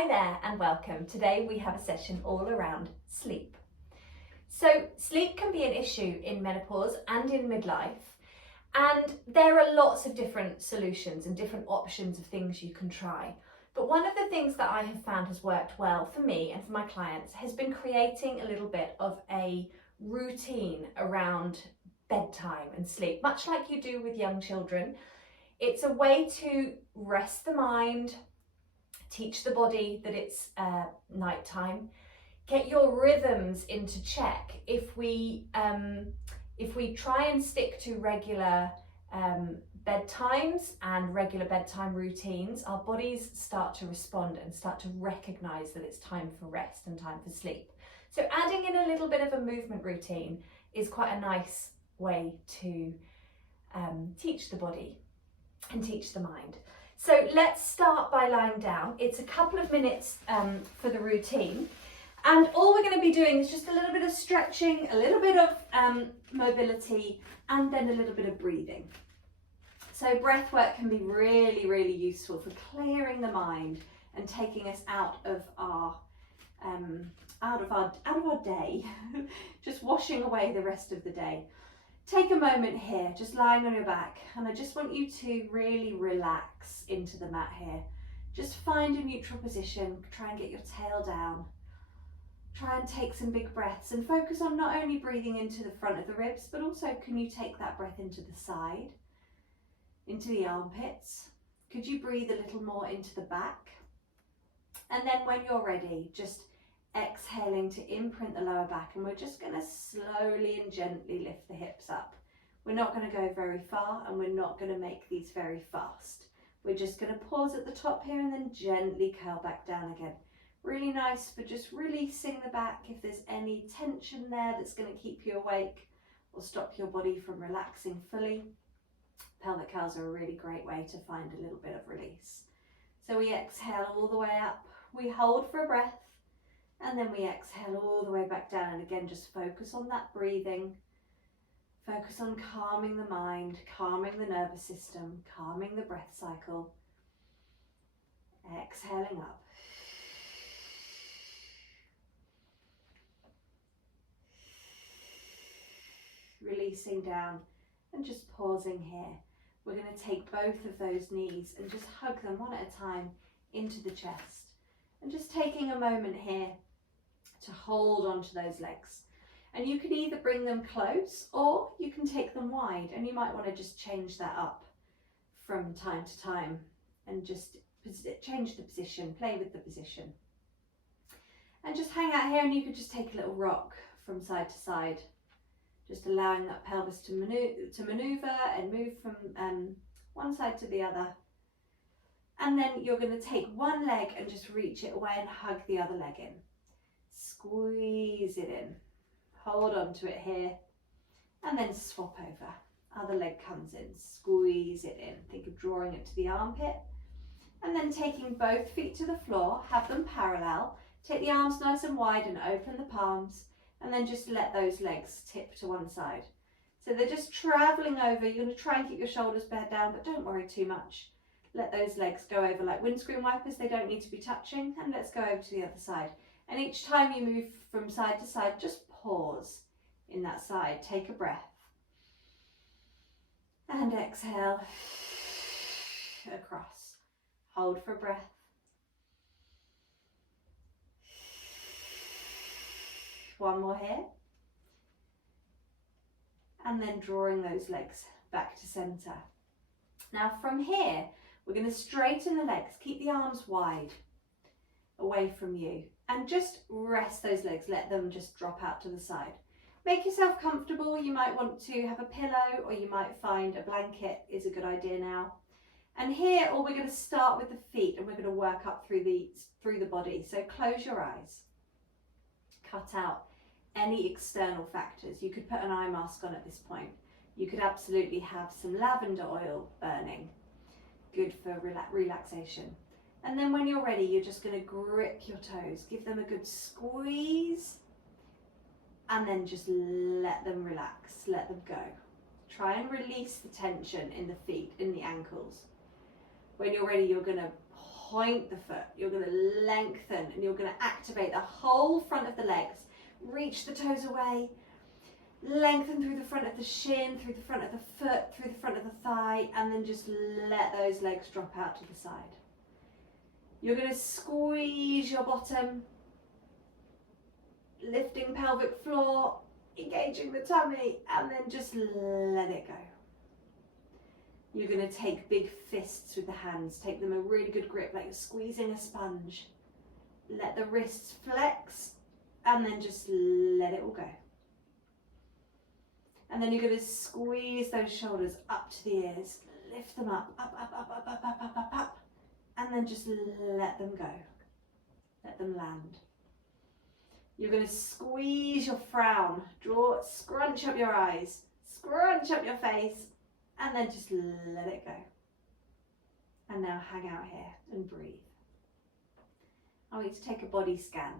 Hi there and welcome. Today we have a session all around sleep. So sleep can be an issue in menopause and in midlife, and there are lots of different solutions and different options of things you can try. But one of the things that I have found has worked well for me and for my clients has been creating a little bit of a routine around bedtime and sleep, much like you do with young children. It's a way to rest the mind, teach the body that it's nighttime, get your rhythms into check. If we try and stick to regular bedtimes and regular bedtime routines, our bodies start to respond and start to recognize that it's time for rest and time for sleep. So adding in a little bit of a movement routine is quite a nice way to teach the body and teach the mind. So let's start by lying down. It's a couple of minutes for the routine. And all we're going to be doing is just a little bit of stretching, a little bit of mobility, and then a little bit of breathing. So breath work can be really, really useful for clearing the mind and taking us out of our day, just washing away the rest of the day. Take a moment here, just lying on your back, and I just want you to really relax into the mat here. Just find a neutral position, try and get your tail down. Try and take some big breaths and focus on not only breathing into the front of the ribs, but also can you take that breath into the side, into the armpits? Could you breathe a little more into the back? And then when you're ready, just exhaling to imprint the lower back, and we're just going to slowly and gently lift the hips up. We're not going to go very far and we're not going to make these very fast. We're just going to pause at the top here and then gently curl back down again. Really nice for just releasing the back if there's any tension there that's going to keep you awake or stop your body from relaxing fully. Pelvic curls are a really great way to find a little bit of release. So we exhale all the way up, we hold for a breath, and then we exhale all the way back down. And again, just focus on that breathing. Focus on calming the mind, calming the nervous system, calming the breath cycle. Exhaling up. Releasing down and just pausing here. We're going to take both of those knees and just hug them one at a time into the chest. And just taking a moment here to hold onto those legs. And you can either bring them close or you can take them wide, and you might want to just change that up from time to time and just change the position, play with the position. And just hang out here, and you could just take a little rock from side to side, just allowing that pelvis to maneuver and move from one side to the other. And then you're going to take one leg and just reach it away and hug the other leg in. Squeeze it in. Hold on to it here. And then swap over. Other leg comes in. Squeeze it in. Think of drawing it to the armpit. And then taking both feet to the floor, have them parallel. Take the arms nice and wide and open the palms. And then just let those legs tip to one side. So they're just travelling over. You're going to try and keep your shoulders bared down, but don't worry too much. Let those legs go over like windscreen wipers. They don't need to be touching. And let's go over to the other side. And each time you move from side to side, just pause in that side. Take a breath. And exhale across. Hold for a breath. One more here. And then drawing those legs back to center. Now from here, we're going to straighten the legs. Keep the arms wide away from you. And just rest those legs. Let them just drop out to the side. Make yourself comfortable. You might want to have a pillow, or you might find a blanket is a good idea now. And here, we're going to start with the feet, and we're going to work up through the body. So close your eyes. Cut out any external factors. You could put an eye mask on at this point. You could absolutely have some lavender oil burning. Good for relaxation. And then when you're ready, you're just going to grip your toes. Give them a good squeeze. And then just let them relax. Let them go. Try and release the tension in the feet, in the ankles. When you're ready, you're going to point the foot, you're going to lengthen, and you're going to activate the whole front of the legs. Reach the toes away, lengthen through the front of the shin, through the front of the foot, through the front of the thigh, and then just let those legs drop out to the side. You're going to squeeze your bottom, lifting pelvic floor, engaging the tummy, and then just let it go. You're going to take big fists with the hands. Take them a really good grip, like you're squeezing a sponge. Let the wrists flex, and then just let it all go. And then you're going to squeeze those shoulders up to the ears. Lift them up, up, up, up, up, up, up, up, up, up. And then just let them go. Let them land. You're going to squeeze your frown. Scrunch up your eyes. Scrunch up your face. And then just let it go. And now hang out here and breathe. I want you to take a body scan.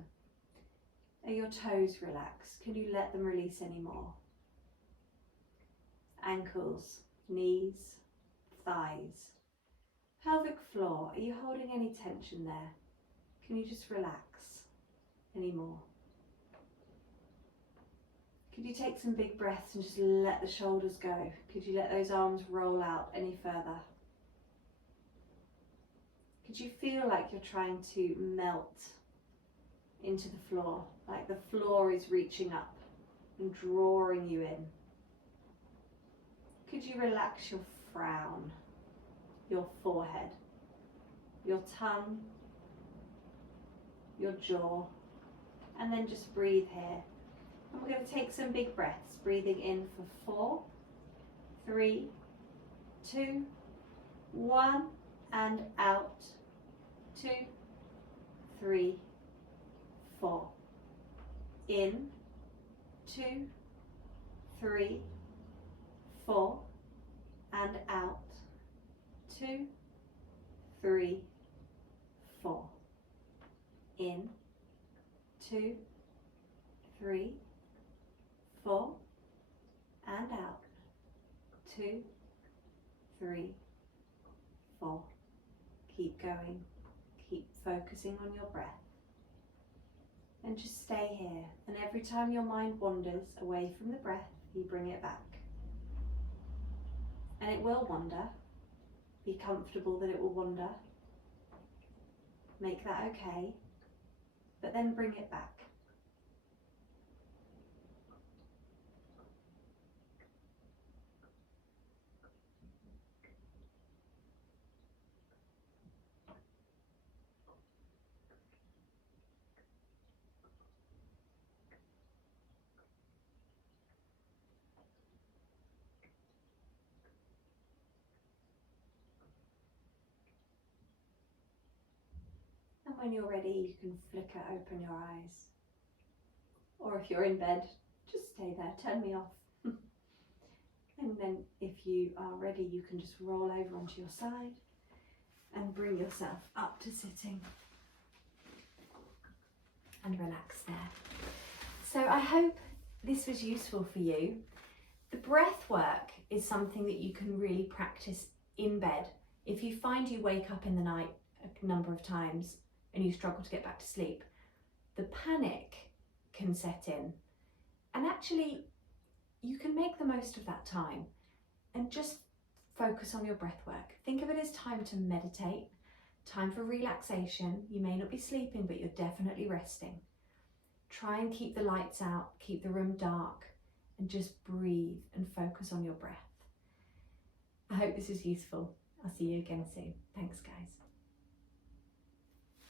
Are your toes relaxed? Can you let them release any more? Ankles, knees, thighs. Pelvic floor, are you holding any tension there? Can you just relax any more? Could you take some big breaths and just let the shoulders go? Could you let those arms roll out any further? Could you feel like you're trying to melt into the floor, like the floor is reaching up and drawing you in? Could you relax your frown, your forehead, your tongue, your jaw, and then just breathe here. And we're going to take some big breaths, breathing in for 4, 3, 2, 1, and out, 2, 3, 4. In, 2, 3, 4, and out, 2, 3, 4. In, 2, 3, 4, and out, 2, 3, 4. Keep going, keep focusing on your breath. And just stay here, and every time your mind wanders away from the breath, you bring it back. And it will wander. Be comfortable that it will wander. Make that okay, but then bring it back. And when you're ready, you can flicker open your eyes. Or if you're in bed, just stay there, turn me off. And then if you are ready, you can just roll over onto your side and bring yourself up to sitting. And relax there. So I hope this was useful for you. The breath work is something that you can really practice in bed. If you find you wake up in the night a number of times and you struggle to get back to sleep, the panic can set in. And actually, you can make the most of that time and just focus on your breath work. Think of it as time to meditate, time for relaxation. You may not be sleeping, but you're definitely resting. Try and keep the lights out, keep the room dark, and just breathe and focus on your breath. I hope this is useful. I'll see you again soon. Thanks, guys.